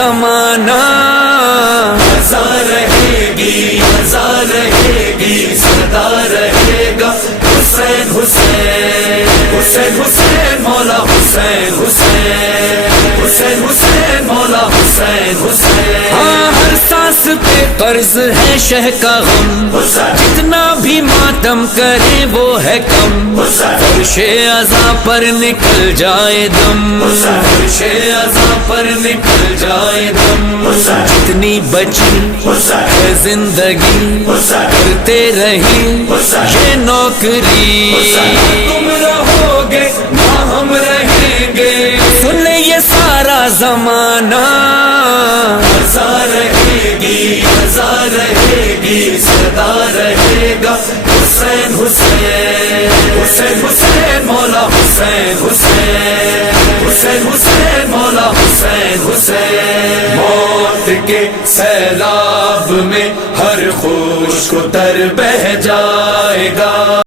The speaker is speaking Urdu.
زمانہ رضا رہے گی صدا رہے گا حسین حسین حسین حسین مولا حسین حسین حسین حسین مولا حسین حسین. ہاں ہر سانس پہ قرض ہے شہ کا غم، جتنا بھی ماتم کرے وہ ہے کم. فرش عزا پر نکل جائے دم، فرش عزا پر نکل جائے دم. جتنی بچی ہے زندگی کرتے رہی یہ نوکری. تم رہو گے نہ ہم رہیں گے، سن لے یہ سارا زمانہ. رضا رہے گی صدا رہے گا حسین حسین حسین حسین مولا حسین حسین حسین حسین مولا حسین حسین. موت کے سیلاب میں ہر خوش کو تر بہ جائے گا.